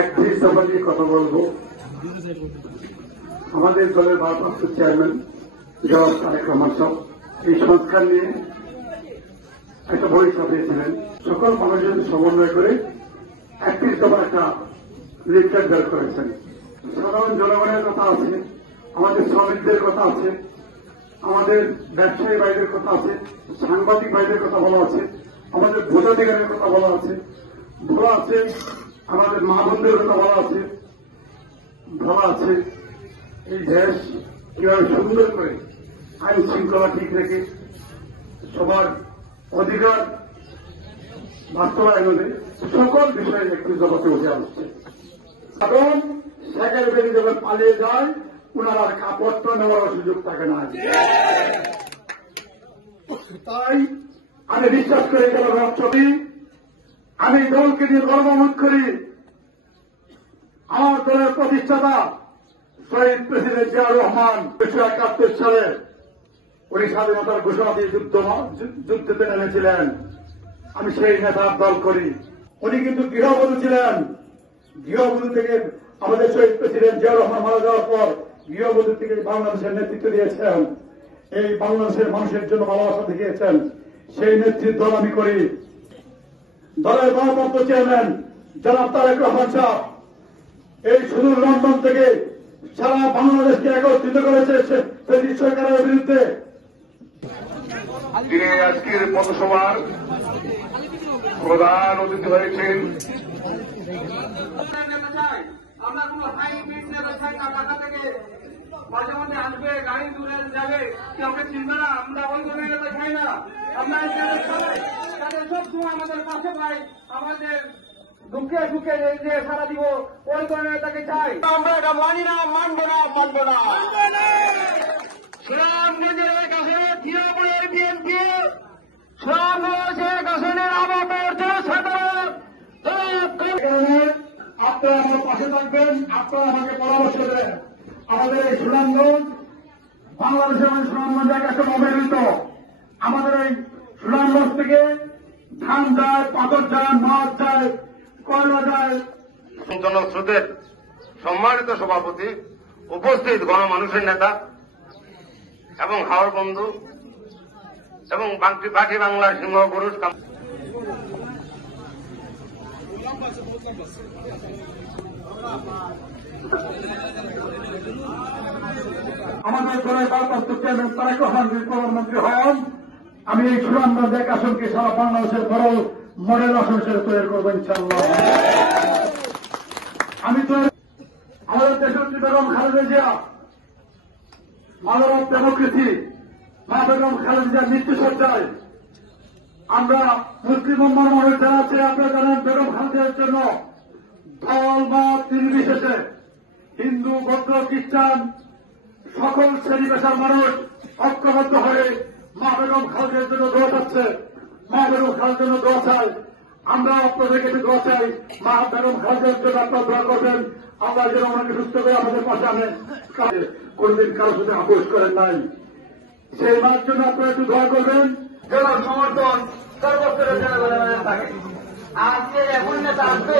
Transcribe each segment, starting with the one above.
একটি সভা নিয়ে কথা বলবো। আমাদের দলের ভারপ্রাপ্ত চেয়ারম্যান জনাব তারেক রহমান সাহেব এই সংস্কার নিয়ে একটা বই ছাপিয়েছিলেন। সকল মানুষের সমন্বয় করে একটি সভা একটা লিফলেট বের করেছেন। সাধারণ জনগণের কথা আছে, আমাদের শ্রমিকদের কথা আছে, আমাদের ব্যবসায়ী ভাইদের কথা আছে, সাংবাদিক ভাইদের কথা বলা আছে, আমাদের ভোটাধিকারের কথা বলা আছে, আমাদের মা বোনদের কথা বলা আছে এই দেশ কিভাবে সুন্দর করে আইন শৃঙ্খলা ঠিক রেখে সবার অধিকার বাস্তবায়নে সকল বিষয়ে একটি জগতে উঠে আসছে। কারণ সেক্রেটারি যখন পালিয়ে যায় ওনার আর কাপড় নেওয়ার সুযোগ থাকে না। তাই আমি বিশ্বাস করি গেল রাষ্ট্রপতি, আমি দলকে নিয়ে গর্ববোধ করি। আমার দলের প্রতিষ্ঠাতা শহীদ প্রেসিডেন্ট জিয়াউর রহমান 1971 সালে উনি স্বাধীনতার ঘোষণা দিয়ে যুদ্ধতে নেমেছিলেন। আমি সেই নেতার দল করি। উনি কিন্তু গৃহবধূ ছিলেন। গৃহবধূ থেকে আমাদের শহীদ প্রেসিডেন্ট জিয়াউর রহমান মারা যাওয়ার পর গৃহবধূ থেকে বাংলাদেশের নেতৃত্ব দিয়েছেন। এই বাংলাদেশের মানুষের জন্য ভালোবাসা দেখিয়েছেন। সেই নেতৃত্ব দল আমি করি। দলের ভারপ্রাপ্ত চেয়ারম্যান জনাব তারেক রহমান সাহেব এই সুদূর লন্ডন থেকে সারা বাংলাদেশকে একত্রিত করেছে ব্রিটিশ সরকারের বিরুদ্ধে। তিনি আজকের পথসভার প্রধান অতিথি হয়েছেন। আমরা কোন হাই ব্রিড নেবে চাই না, ঢাকা থেকে মাঝে মাঝে আসবে, গাড়ি দূরে যাবে, কাউকে চিনবে না। আমরা ওই ধরনের নেতা চাই না। আমরা তাদের সব সময় আমাদের পাশে পাই, আমাদের দুঃখে সুখে যে সারা দিব ওই ধরনের নেতাকে চাই। আমরা এটা মানি না, মানবো না। সুনামগঞ্জের কাছে তৃণমূলের বিএনপি, সুনামগঞ্জের কাছের আবহাওয়ার সাধারণ আপনারা আমার পাশে থাকবেন, আপনারা আমাকে পরামর্শ দেন। আমাদের এই সুনামগঞ্জ বাংলাদেশের সুনামগঞ্জ একটা অবহেলিত। আমাদের এই সুনামগঞ্জ থেকে ধান যায়, পাথর যায়, মাছ যায়, কয়লা যায়। জনস্রোতের সম্মানিত সভাপতি, উপস্থিত গণমানুষের নেতা এবং হাওড় বন্ধু এবং বাকি বাংলার সিংহ পুরুষ, আমাদের দলের ভারপ্রাপ্ত চেয়ারম্যান তারেক রহমান যদি প্রধানমন্ত্রী হন, আমি এই সুনামগঞ্জ এক আসনকে সারা বাংলাদেশের বড় মডেল আসন হিসেবে তৈরি করবো ইনশাআল্লাহ। আমি তো আমাদের দেশনেত্রী Begum Khaleda Zia, mother of democracy, মা বেগম খালেদা জিয়ার মৃত্যুসজ্জায় আমরা মুসলিম উম্মার মানুষ যারা আছে, আপনারা জানেন বেগম খালেদার জন্য দল মত নির্বিশেষে হিন্দু, বৌদ্ধ, খ্রিস্টান সকল শ্রেণী পেশার মানুষ ঐক্যবদ্ধ হয়ে মা বেগম খালেদার জন্য দোয়া চাচ্ছে। মা বেগম খালেদার জন্য দোয়া চাই। আমরা আপনাদের কাছে দোয়া চাই, মা বেগম খালেদার জন্য আপনারা দোয়া করবেন। আল্লাহ যেন ওনাকে সুস্থ করে আমাদের পাশে আনেন। কোনদিন কারোর সাথে আপোষ করেন নাই, সেই মার জন্য আপনারা একটু দোয়া করবেন। জেলার সমর্থন সর্বস্তরের জনগণের থাকে। আজকে এমন নেতা আসবে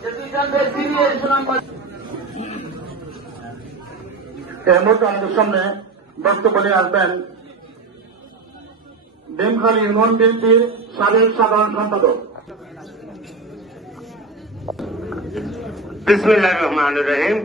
যে দুই জানবে ফিরিয়ে সুনামগঞ্জ। এই মুহূর্তে আমাদের সামনে বক্তব্য নিয়ে আসবেন ডিমখালী ইউনিয়ন বিএনপির সাবেক সাধারণ সম্পাদক। বিসমিল্লাহির রহমানির রহিম।